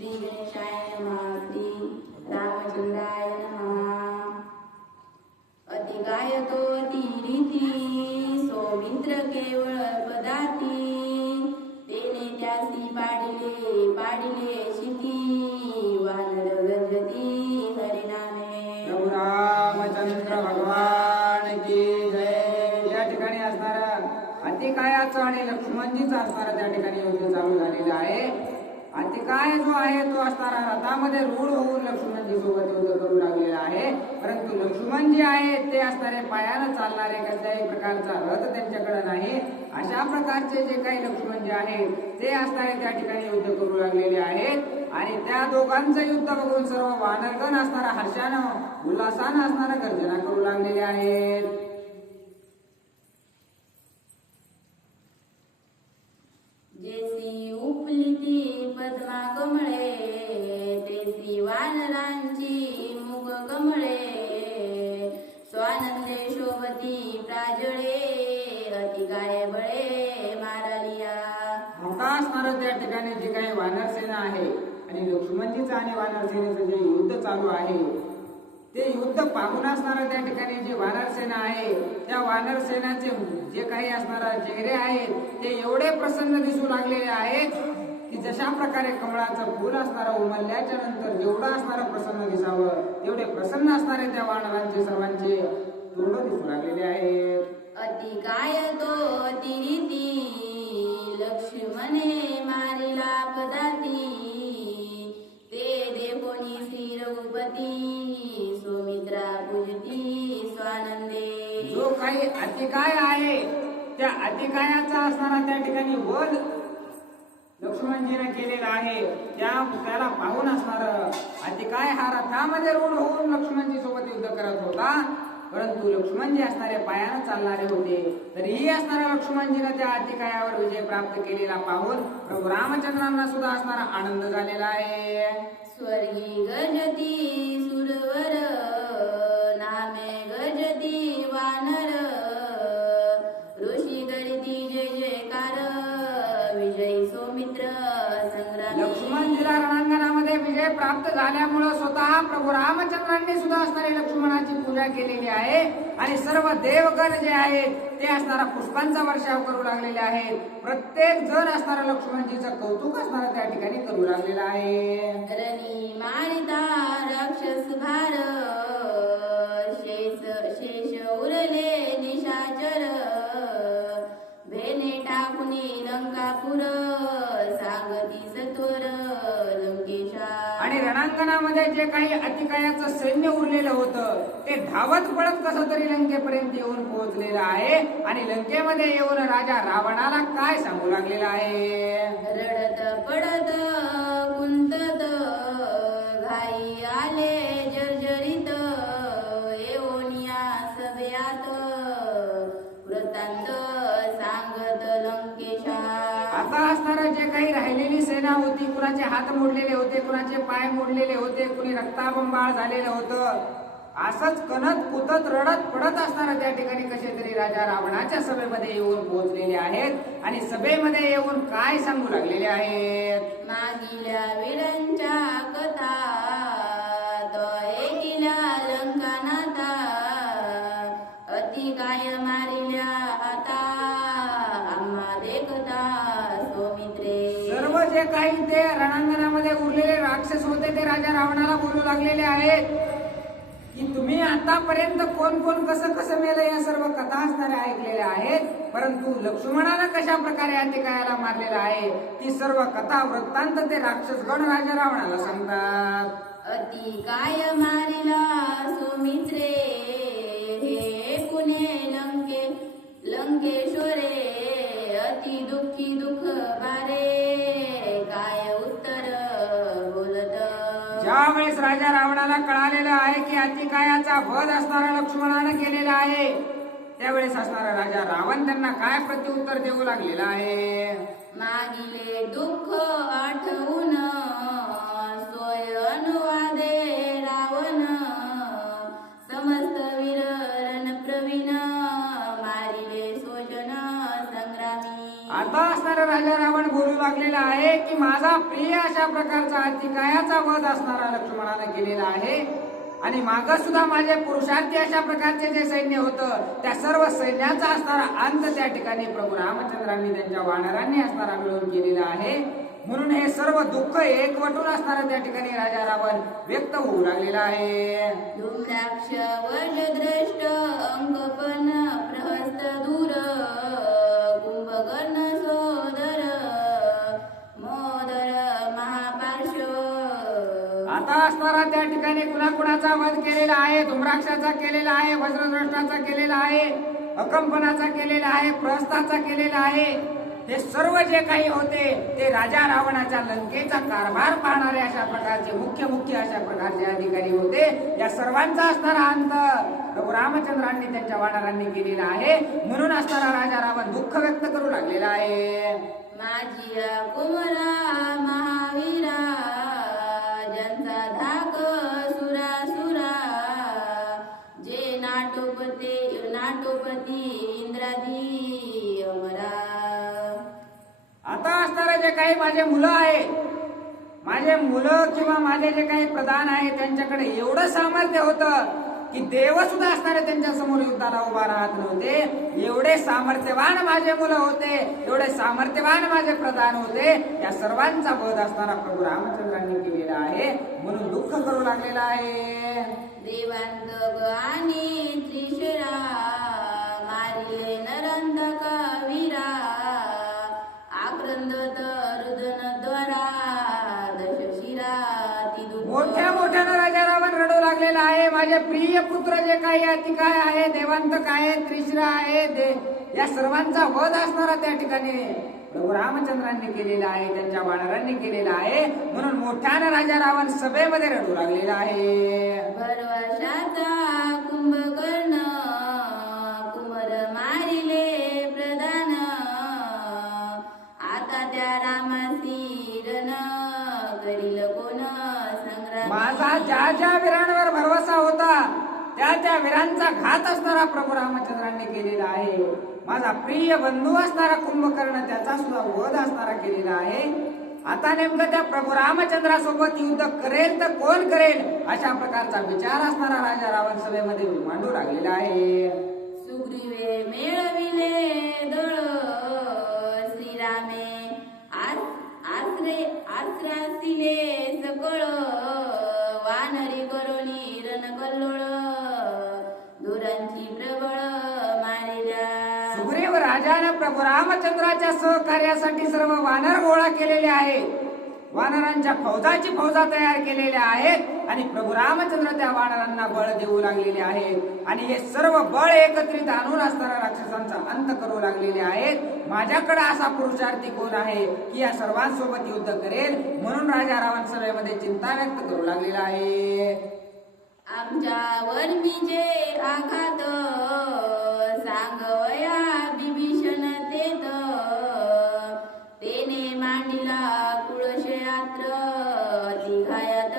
श्री गणेशाय नमः. श्री रामचंद्राय नमः. अति गायतो अति रीती सौमित्र केवळ पदाती तेने त्यासी पाडिले शिती वानर गजती हरिनामे. प्रभू रामचंद्र भगवान की जय. या ठिकाणी असणारा अतिकायाचा आणि लक्ष्मणजीचा असणारा त्या ठिकाणी युद्ध चालू झालेलं आहे. अतिकाय जो आहे तो असणारा रथामध्ये रूढ होऊन लक्ष्मणजी सोबत युद्ध करू लागलेला आहे. परंतु लक्ष्मण जे आहे ते असणारे पायानं चालणारे कसल्याही प्रकारचा रथ त्यांच्याकडे नाही. अशा प्रकारचे जे काही लक्ष्मण जे आहेत ते असणारे त्या ठिकाणी युद्ध करू लागलेले आहेत. आणि त्या दोघांचं युद्ध बघून सर्व वानरगण असणारा हर्षानं उल्हासानं असणारा गर्जना करू लागलेले आहेत. जेसी उपलिती पद्मा कमळे तेसी वानरांची मुग कमळे स्वानंदे शोभती प्राजळे अतिकाय बळे मारलिया. आता असणारं त्या ठिकाणी जे काही वानरसेना आहे आणि लक्ष्मणजीचं आणि वानरसेनेचं जे युद्ध चालू आहे ते युद्ध पाहून असणारं त्या ठिकाणी जे वानरसेना आहे त्या वानरसेनाचे जे काही असणारा चेहरे आहेत ते एवढे प्रसन्न दिसू लागलेले आहेत की जशा प्रकारे कमळाचं फूल असणारं उमलल्याच्या नंतर जेवढं असणारं प्रसन्न दिसावं तेवढे प्रसन्न असणारे त्या वानरांचे सर्वांचे तोंड दिसू लागलेले आहेत. अति काय तो अतिरीती लक्ष्मणे मारिला पदाती ते देखोनी श्री रघुपती सौमित्रा पूजती स्वानंदे. जो काही अतिकाय आहे त्या अतिकायाचा असणारा त्या ठिकाणी वध लक्ष्मणजीने केलेला आहे. त्याला पाहून असणार अतिकाय हा रथामध्ये रूढ होऊन लक्ष्मणजी सोबत युद्ध करत होता. परंतु लक्ष्मणजी असणारे पायानं चालणारे होते. तरीही असणाऱ्या लक्ष्मणजीने त्या अतिकायावर विजय प्राप्त केलेला पाहून प्रभू रामचंद्रांना सुद्धा असणारा आनंद झालेला आहे. स्वर्गी गजती सुरवर नामे गजती वानर ऋषी गरिती जय जयकार विजयी सौमित्र संग्राम. लक्ष्मणजीला रणांगणामध्ये विजय प्राप्त झाल्यामुळे स्वतः प्रभू रामचंद्रांनी सुद्धा असणारे लक्ष्मणाची पूजा केलेली आहे. आणि सर्व देवगण जे आहेत ते असणारा पुष्पांचा वर्षाव करू लागलेले आहेत. प्रत्येक जण असणारा लक्ष्मणजीचं कौतुक असणारा त्या ठिकाणी करू लागलेला आहे. रणी मारिता राक्षस भार शेष उरले निशाचर भेने टाकुनी लंकापुर सांगती सत्वर लंकेशा. आणि रणांगणामध्ये जे काही अतिकायाचं सैन्य उरलेलं होतं ते धावत पळत कसं तरी लंकेपर्यंत येऊन पोहोचलेलं आहे. आणि लंकेमध्ये येऊन राजा रावणाला काय सांगू लागलेला आहे. रडत पडत कुंतत घाई आले जर्जरित येऊनिया सभ्यात वृत्तांत सांगत लंकेशा. आता असणारं जे काही राहिलेली सेना होती कुणाचे हात मोडलेले होते कुणाचे पाय मोडलेले होते कुणी रक्ताबंबाळ झालेलं होतं. असंच कणत कुतत रडत पडत असणारा त्या ठिकाणी कसे तरी राजा रावणाच्या सभेमध्ये येऊन पोहोचलेले आहेत. आणि सभेमध्ये येऊन काय सांगू लागलेले आहेत. मागिल्या वीरांच्या कथा तो ऐकिल्या लंकानाथा अति काय मारिल्या आता आम्हा देखता सौमित्रे. सर्व जे काही ते रणांगणामध्ये उरलेले राक्षस होते ते राजा रावणाला बोलू लागलेले आहेत की तुम्ही आतापर्यंत कोण कोण कसं कसं मेलं या सर्व कथा असणाऱ्या ऐकलेल्या आहेत. परंतु लक्ष्मणाला कशा प्रकारे अतिकायाला मारलेला आहे ती सर्व कथा वृत्तांत ते राक्षसगण राजा रावणाला सांगतात. अति काय मारिला सौमित्रे हे कुणे लंकेश्वरे अति दुःखी दुःख बारे काय उत्तर बोलत. ज्यावेळेस राजा रावणाला कळालेलं आहे की अतिकायाचा वध असणारा लक्ष्मणाने केलेला आहे त्यावेळेस असणारा राजा रावण त्यांना काय प्रत्युत्तर देऊ लागलेला आहे. मागिले दुःख आठवून सोय अनुवादे रावण समस्त वीर रणप्रवीण मारिले सोजन संग्रामी. आता असणारा राजा रावण बोलू लागलेला आहे की माझा प्रिय अशा अशा प्रकारचा अतिकायाचा वध असणारा लक्ष्मणाने केलेला आहे. आणि माग सुद्धा माझे पुरुषार्थी अशा प्रकारचे जे सैन्य होतं त्या सर्व सैन्याचा असणारा अंत त्या ठिकाणी प्रभू रामचंद्रांनी त्यांच्या वानरांनी असणारा मिळवून केलेला आहे. म्हणून हे सर्व दुःख एकवटून असणारा त्या ठिकाणी राजा रावण व्यक्त होऊ लागलेला आहे. धूम्राक्ष वज्रद्रष्ट अंकपन प्रहस्त दूर कुंभकर्ण सोदर मोदर महापार्श्व. आता असणारा त्या ठिकाणी कुणाकुणाचा वध केलेला आहे. धूम्राक्षाचा केलेला आहे, वज्रद्रष्टाचा केलेला आहे, अकंपनाचा केलेला आहे, प्रहस्ताचा केलेला आहे. हे सर्व जे काही होते ते राजा रावणाच्या लंकेचा कारभार पाहणारे अशा प्रकारचे मुख्य अशा प्रकारचे अधिकारी होते. या सर्वांचा असणारा अंत प्रभू रामचंद्रांनी त्यांच्या वानरांनी केलेला आहे. म्हणून असणारा राजा रावण दुःख व्यक्त करू लागलेला आहे. माझी कुमरा महावीरा ज्यांचा धाक सुरा सुरा जे नाटोपती इंद्रादी अमरा. आता असणारे जे काही माझे मुलं आहे, माझे मुलं किंवा माझे जे काही प्रधान आहे त्यांच्याकडे एवढं सामर्थ्य होतं की देव सुद्धा असणारे त्यांच्या समोर युद्धाला उभा राहत नव्हते. एवढे सामर्थ्यवान माझे मुलं होते, एवढे सामर्थ्यवान माझे प्रधान होते. या सर्वांचा वध असणारा प्रभू रामचंद्रांनी केलेला आहे. म्हणून दुःख करू लागलेला आहे. देवांतक आणि त्रिशिरा मारिले नरंतका वीरा आक्रंदत रुदनद्वारा दशशिरा ती मोठ्यानं राजा रावण रडू लागलेला आहे. माझे प्रिय पुत्र जे काही अतिकाय आहे, देवांतक आहे, त्रिशिरा आहे, या सर्वांचा वध असणारा त्या ठिकाणी प्रभू रामचंद्रांनी केलेला आहे, त्यांच्या वानरांनी केलेला आहे. म्हणून मोठ्यानं राजा रावण सभेमध्ये रडू लागलेला आहे. भरवशाचा कुंभकर्ण कुमर मारिले प्रधान आता त्या रामासी रण करील कोण संग्राम. माझा ज्या वीरांवर भरवसा होता त्या वीरांचा घात असणारा प्रभू रामचंद्रांनी केलेला आहे. माझा प्रिय बंधू असणारा कुंभकर्ण त्याचा सुद्धा वध असणारा केलेला आहे. आता नेमकं त्या प्रभू रामचंद्रासोबत युद्ध करेल तर कोण करेल अशा प्रकारचा विचार असणारा राजा रावण सभेमध्ये मांडू लागलेला आहे. सुग्रीवे मेळविले दळ श्रीरामे आश्रासिले सकळ वानरी करोनी रण कल्लोळ दुरांची प्रबळ मारिल्या. सुग्रीव राजाने प्रभू रामचंद्राच्या सहकार्यासाठी सर्व वानर गोळा केलेले आहे. वानरांच्या फौजाची फौजा तयार केलेल्या आहेत आणि प्रभू रामचंद्र त्या वानरांना बळ देऊ लागलेले आहेत. आणि हे सर्व बळ एकत्रित आणून असणाऱ्या राक्षसांचा अंत करू लागलेले आहेत. माझ्याकडे असा पुरुषार्थी कोण आहे की या सर्वांसोबत युद्ध करेल. म्हणून राजा रावण सभेमध्ये चिंता व्यक्त करू लागलेला आहे. आमच्यावर मी जे आघात सांगवया विभीषण तेत तेने मांडिला कुळशयात्र अतिघायात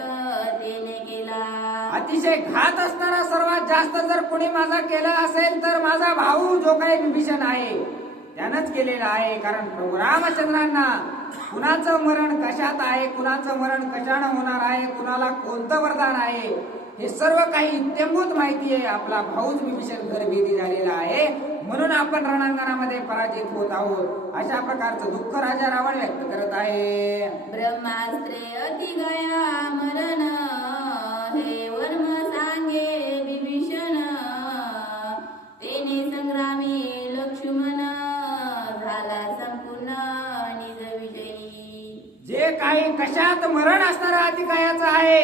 तेने केला. अतिशय घात असणारा सर्वात जास्त जर कोणी माझा केला असेल तर माझा भाऊ जो काही विभीषण आहे त्यानंच केलेला आहे. कारण प्रभू रामचंद्रांना कुणाचं मरण कशात आहे, कुणाचं मरण कशानं होणार आहे, कुणाला कोणतं वरदान आहे हे सर्व काही इत्यंभूत माहिती आहे. आपला भाऊच विभीषण गर्भेदी झालेला आहे. म्हणून आपण रणांगणामध्ये पराजित होत आहोत अशा प्रकारचं दुःख राजा रावण व्यक्त करत आहे. ब्रह्मास्त्रे अतिगया मरण हे वर्म सांगे विभीषण तेने संग्रामी लक्ष्मण झाला संपूर्ण निज विजयी. जे काही कशात मरण असणारा अतिकायाचं आहे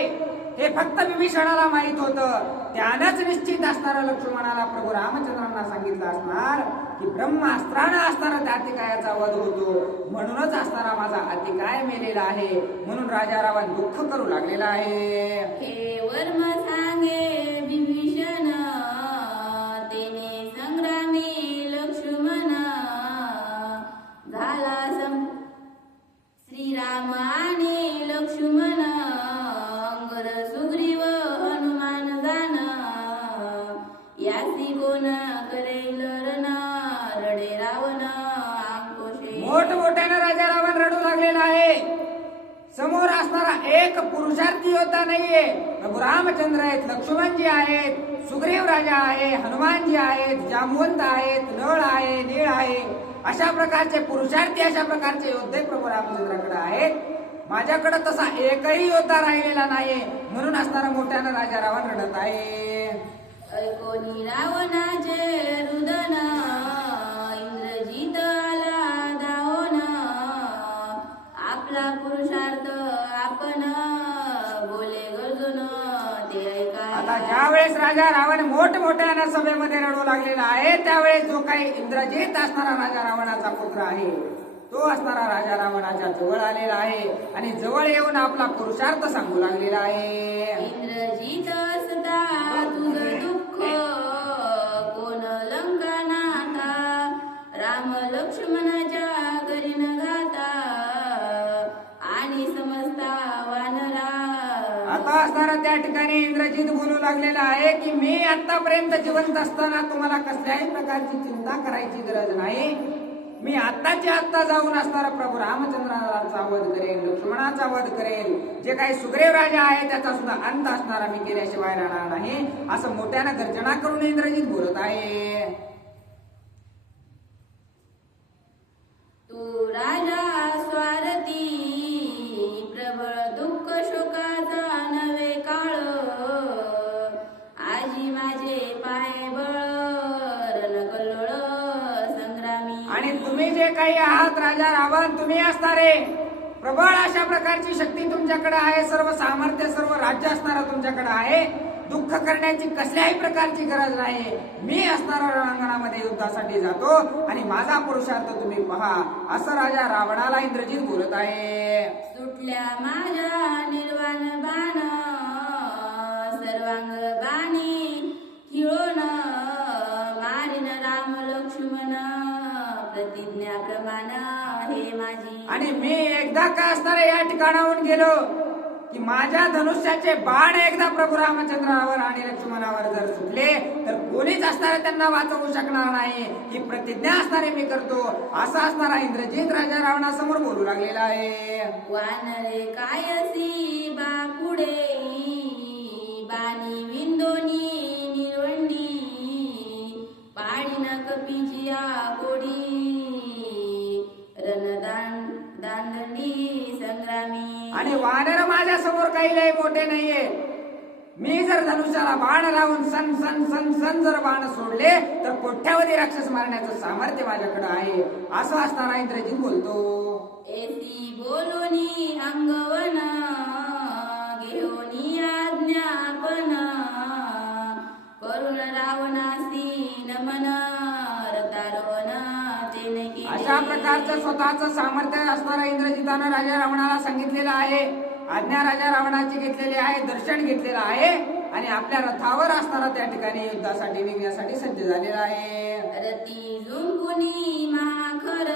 हे फक्त विभीषणाला माहित होतं. त्यानंच निश्चित असणारा लक्ष्मणाला प्रभू रामचंद्रांना सांगितलं असणार की ब्रह्मास्त्रानं असणारा त्या अतिकायाचा वध होतो. म्हणूनच असणारा माझा अतिकाय मेलेला आहे. म्हणून राजा रावण दुःख करू लागलेला आहे. हे वर्म सांगे विभीषण तेने संग्रामी लक्ष्मण झाला श्रीराम आणि लक्ष्मण अंगर सुग्रीव हनुमान जान यासी कोण करेल रण रडे रावण अंकुशे. मोठमोठ्यानं राजा रावण रडू लागलेला आहे. समोर असणारा एक पुरुषार्थी योद्धा नाहीये. प्रभू रामचंद्र आहेत, लक्ष्मणजी आहेत, सुग्रीव राजा आहे, हनुमानजी आहेत, जांबुवंत आहेत, नळ आहे, नीळ आहे. अशा प्रकारचे पुरुषार्थी, अशा प्रकारचे योद्धे प्रभू रामचंद्राकडे आहेत. माझ्याकडे तसा एकही योद्धा राहिलेला नाही, म्हणून असणारा मोठ्यानं राजा रावण रडत आहे. ऐकोनी रावणाचे रुदन, इंद्रजित आला धावून. आपला पुरुषार्थ आपण बोले गरजून ते ऐकाय. आता ज्या वेळेस राजा रावण मोठमोठ्यानं सभेमध्ये रडू लागलेला आहे, त्यावेळेस जो काही इंद्रजित असणारा राजा रावणाचा पुत्र आहे, तो असणारा राजा रावणाच्या जवळ आलेला आहे आणि जवळ येऊन आपला पुरुषार्थ सांगू लागलेला आहे. इंद्रजित असता तुझं दुःख कोण लंका नाथा, राम लक्ष्मणाच्या घरी न घाता आणि समजता वानरा. आता असणारा त्या ठिकाणी इंद्रजित बोलू लागलेला आहे की मी आतापर्यंत जिवंत असताना तुम्हाला कसल्याही प्रकारची चिंता करायची गरज नाही. मी आत्ताच्या आत्ता जाऊन असणारा प्रभू रामचंद्राचा वध करेल, लक्ष्मणाचा वध करेल. जे काही सुग्रीव राजा आहे त्याचा सुद्धा अंत असणारा मी केल्याशिवाय राहणार नाही, असं मोठ्यानं गर्जना करून इंद्रजित बोलत आहे. तू राजा स्वारथी प्रबळ दुःख शोकाचा नवे काळ, आजी माझे पाय बळ रणकल्लोळ संग्रामी. आणि तुम्ही जे काही आहात राजा रावण, तुम्ही असणारे प्रबळ अशा प्रकारची शक्ती तुमच्याकडे आहे, सर्व सामर्थ्य, सर्व राज्य असणारा तुमच्याकडे आहे. दुःख करण्याची कसल्याही प्रकारची गरज नाही. मी असणारा रणांगणामध्ये युद्धासाठी जातो आणि माझा पुरुषार्थ तुम्ही पहा, असं राजा रावणाला इंद्रजित बोलत आहे. सुटल्या माझ्या निर्वाण बाण, सर्वांग बाणी खिळून मारिन राम लक्ष्मण, प्रतिज्ञाप्रमाण हे माझी. आणि मी एकदा का असणारे या ठिकाणाहून गेलो की माझ्या धनुष्याचे बाण एकदा प्रभू रामचंद्रावर आणि लक्ष्मणावर जर सुटले तर कोणीच असणारे त्यांना वाचवू शकणार नाही, ही प्रतिज्ञा असणारे मी करतो, असा असणारा इंद्रजित राजा रावणासमोर बोलू लागलेला आहे. वानरे कायसी बापुडे, बाणी विंदोनी निरवंडी, पाडीन कपीची कोडी, दांडंडी संग्रामी. आणि वानर माझ्या समोर काही लय मोठे नाहीये. मी जर धनुष्याला बाण लावून सन सन सन सन जर बाण सोडले तर कोट्यावधी राक्षस मारण्याचं सामर्थ्य माझ्याकडे आहे, असं असणारा इंद्रजित बोलतो. एसी बोलोनी अंगवन, घेऊनी आज्ञापन, करुण रावणासी नमन, रतारोहण तेने केले. अशा प्रकारचं स्वतःचं सामर्थ्य असणारा इंद्रजितानं राजा रावणाला सांगितलेलं आहे. आज्ञा राजा रावणाची घेतलेली आहे, दर्शन घेतलेलं आहे आणि आपल्या रथावर असणारा त्या ठिकाणी युद्धासाठी निघण्यासाठी सज्ज झालेला आहे. रती झुंकुनी माखर,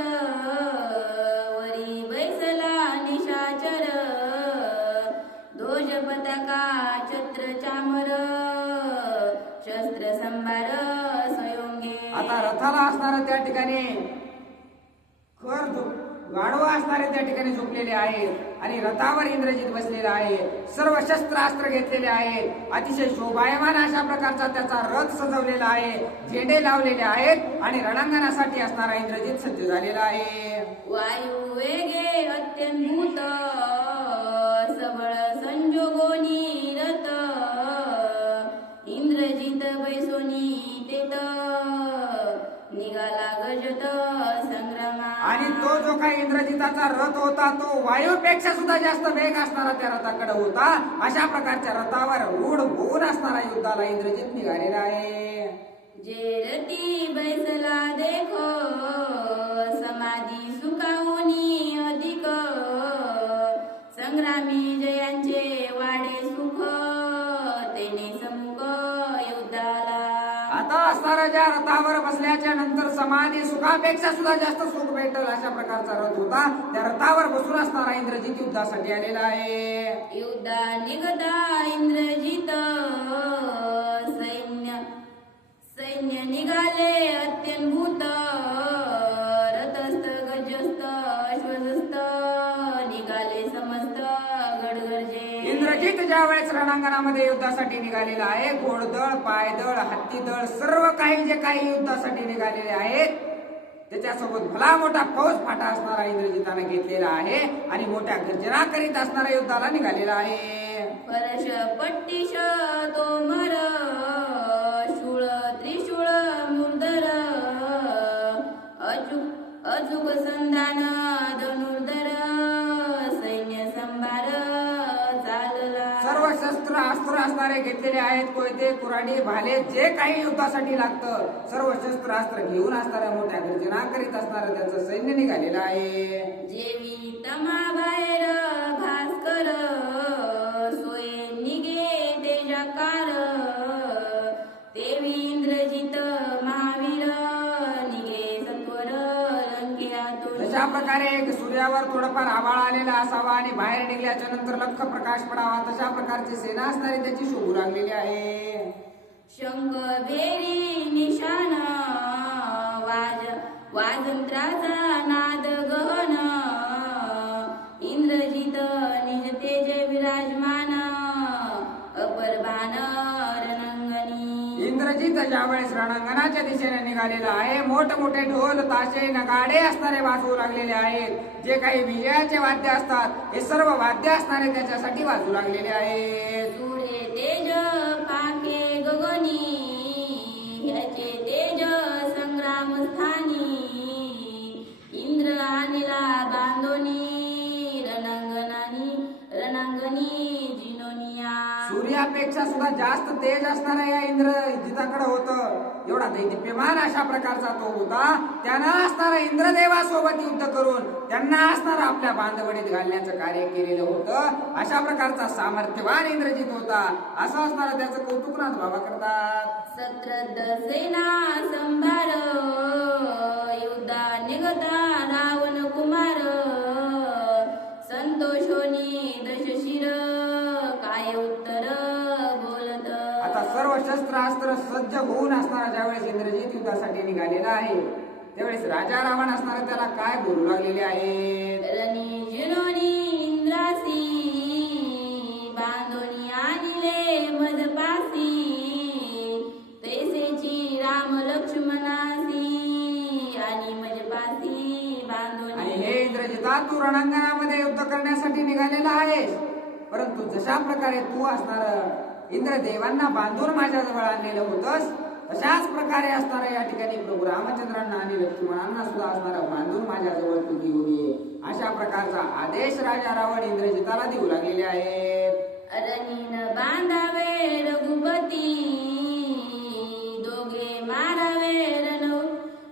वरी बैसला निशाचर, ध्वज पताका छत्र चामर, शस्त्र संभार स्वयंगे. आता रथाला असणारा त्या ठिकाणी गाढवा असणारे त्या ठिकाणी झोपलेले आहेत आणि रथावर इंद्रजित बसलेला आहे. सर्व शस्त्रास्त्र घेतलेले आहेत. अतिशय शोभायमान अशा प्रकारचा त्याचा रथ सजवलेला आहे, झेंडे लावलेले आहेत आणि रणांगणासाठी असणारा इंद्रजित सज्ज झालेला आहे. वायू वेगे अत्यंभूत, सबळ संजोगोनी रथ, इंद्रजित बैसोनी तेत, निघाला गजत संग्रामा. आणि तो जो काही इंद्रजिताचा रथ होता तो वायूपेक्षा सुद्धा जास्त वेग असणारा त्या रथाकडे होता. अशा प्रकारच्या रथावर रूढ होऊन असणारा युद्धाला इंद्रजित निघालेला आहे. जे रती बैसला देखो, समाधी सुखावनी अधिक, संग्रामी जयांचे वाडे सुख, तेने समुख युद्धाला. आता असणारा ज्या रथावर बसल्याच्या नंतर समाधी सुखापेक्षा सुद्धा जास्त सुख भेटल अशा प्रकारचा रथ होता. त्या रथावर बसून असणारा इंद्रजित युद्धासाठी आलेला आहे. युद्धा निघता इंद्रजित, सैन्य निघाले अत्यंभूत, रथस्थ गजस्थ अश्वस्थ, निघाले समस्त गड इंद्रजित ज्या वेळेस रणांगणामध्ये युद्धासाठी निघालेला आहे, घोडदळ, पायदळ, हत्तीदळ सर्व काही जे काही युद्धासाठी निघालेले आहेत, त्याच्यासोबत भला मोठा फौज फाटा असणारा इंद्रजिताने घेतलेला आहे आणि मोठ्या गर्जना करीत असणाऱ्या युद्धाला निघालेला आहे. परश पट्टीश तोमर शूळ त्रिशूळ मुर्दर अचूक संधान धनुर्धर सैन्य संभार चालला. सर्व शस्त्र अस्त्र असणारे घेतलेले आहेत, कोयते कुऱ्हाडी भाले जे काही युद्धासाठी लागतं सर्व शस्त्र अस्त्र घेऊन असणाऱ्या मोठ्या गर्जना करीत असणारं त्याचं सैन्य निघालेलं आहे. जेवी तमा बाहेर भास्कर सोये निगे तेजाकार देवी इंद्रजित महावीर निगे सत्वर लंकेतून. तशा प्रकारे सूर्यावर थोडंफार आभाळ आलेला असावा आणि बाहेर निघल्याच्या नंतर लख प्रकाश पडावा, तशा प्रकारची सेना असणारी त्याची शोभू लागलेली आहे. शंख भेरी निशान वाजंत्राचा नाद गहन इंद्रजित निज तेज विराजमान अपरभान रणंगणी. इंद्रजित ज्या वेळेस रणांगणाच्या दिशेने निघालेला आहे, मोठमोठे ढोल ताशे नगाडे असणारे वाजवू लागलेले आहेत. जे काही विजयाचे वाद्य असतात हे सर्व वाद्य असणारे त्याच्यासाठी वाजू लागलेले आहेत. सूर्य तेज पाके गगनी ह्याचे तेज संग्राम स्थानी इंद्र आणला बांधोनी रणांगणी जिनोनिया. सूर्यापेक्षा सुद्धा जास्त तेज असणारा या इंद्रजिताकडे होतं. एवढा दैदिप्यमान अशा प्रकारचा तो होता. त्यानं असणारा इंद्रदेवासोबत युद्ध करून त्यांना असणारा आपल्या बांधवडीत घालण्याचं कार्य केलेलं होतं. अशा प्रकारचा सामर्थ्यवान इंद्रजित होता. असं असणारा त्याचं कौतुकनाथ बाबा करतात. सत्रद सेना संभार युद्धा निघता रावण कुमार संतोषोनी दशशिर काय उत्तर बोलत. आता सर्व शस्त्रास्त्र सज्ज होऊन असणारा ज्यावेळेस इंद्रजित युद्धासाठी निघालेला आहे त्यावेळेस राजा रावण असणारा त्याला काय बोलू लागलेले आहेत. रणी जिनोनी इंद्रासी बांधोनी आणले मजपासी तैसेची राम लक्ष्मणासी आणि मजपासी बांधोनी. आणि हे इंद्रजिता तू रणांगणामध्ये युद्ध करण्यासाठी निघालेला आहेस, परंतु जशा प्रकारे तू असणार इंद्रदेवांना बांधून माझ्याजवळ आणलेलं होतंस तशाच प्रकारे असणारा या ठिकाणी प्रभू रामचंद्रांना आणि लक्ष्मणांना सुद्धा असणारा बांधून माझ्याजवळ तू घेऊन ये, अशा प्रकारचा आदेश राजा रावण इंद्रजिताला देऊ लागलेले आहेत. अरणीन बांधावे रघुपती दोघे मारावे रण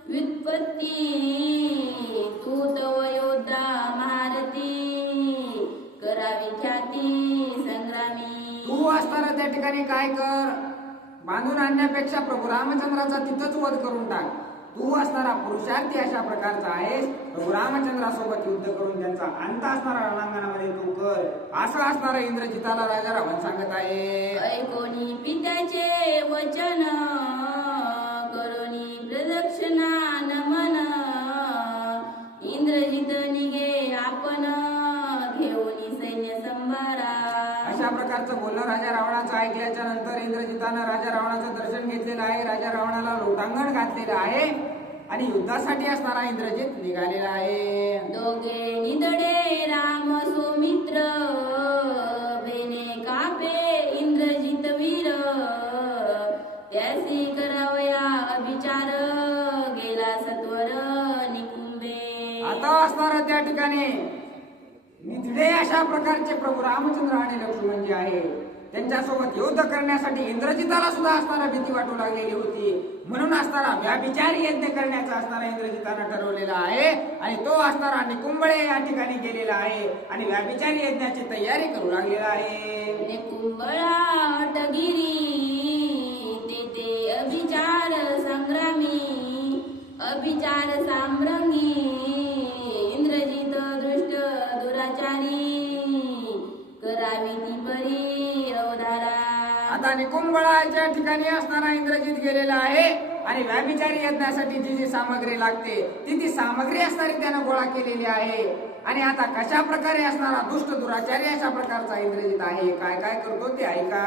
व्युत्पत्ती तू तव योद्धा महारथी करावी ख्याती संग्रामी. तू असणारा त्या ठिकाणी काय कर, बांधून आणण्यापेक्षा प्रभू रामचंद्राचा तिथंच वध करून टाक. तू असणारा पुरुषार्थी अशा प्रकारचा आहेस. प्रभू रामचंद्रासोबत युद्ध करून त्यांचा अंत असणारा रणांगणामध्ये तू कर, असं असणारा इंद्रजिताला राजा रावण सांगत आहे. ऐकोनी पित्याचे वचन करोनी प्रदक्षिणा नमन इंद्रजित निघे आपण घेऊनी सैन्य संभारा. अशा प्रकारचं बोलणं राजा रावणाचं ऐकल्याच्या नंतर इंद्रजितानं राजा रावणाचं दर्शन घेतलेलं आहे. राजा रावणाला लोटांगण घातलेलं आहे आणि युद्धासाठी असणारा इंद्रजित निघालेला आहे. दोघे निधडे राम सुमित्र बेने कापे इंद्रजित वीर त्यासी करावया अभिचार गेला सत्वर निकुंभे. आता असणारा त्या ठिकाणी निधडे अशा प्रकारचे प्रभू रामचंद्र आणि लक्ष्मण जे आहे त्यांच्यासोबत युद्ध करण्यासाठी इंद्रजिताला सुद्धा असणारा भीती वाटू लागलेली होती. म्हणून असणारा व्याभिचारी यज्ञ करण्याचा असणारा इंद्रजितानं ठरवलेला आहे आणि तो असणारा निकुंभळे या ठिकाणी गेलेला आहे आणि व्याभिचारी यज्ञाची तयारी करू लागलेला आहे. निकुंभळा अटगिरी तेथे अभिचार संग्रामी अभिचार साम्रंगी इंद्रजित दृष्ट दुराचारी करावी ती परी रवधारा. आता निकुंभळाच्या ठिकाणी असणारा इंद्रजित गेलेला आहे आणि व्याभिचारी यज्ञासाठी जी जी सामग्री लागते ती सामग्री असणारी त्यानं गोळा केलेली आहे. आणि आता कशा प्रकारे असणारा दुष्ट दुराचारी अशा प्रकारचा इंद्रजित आहे. काय काय करतो ते ऐका.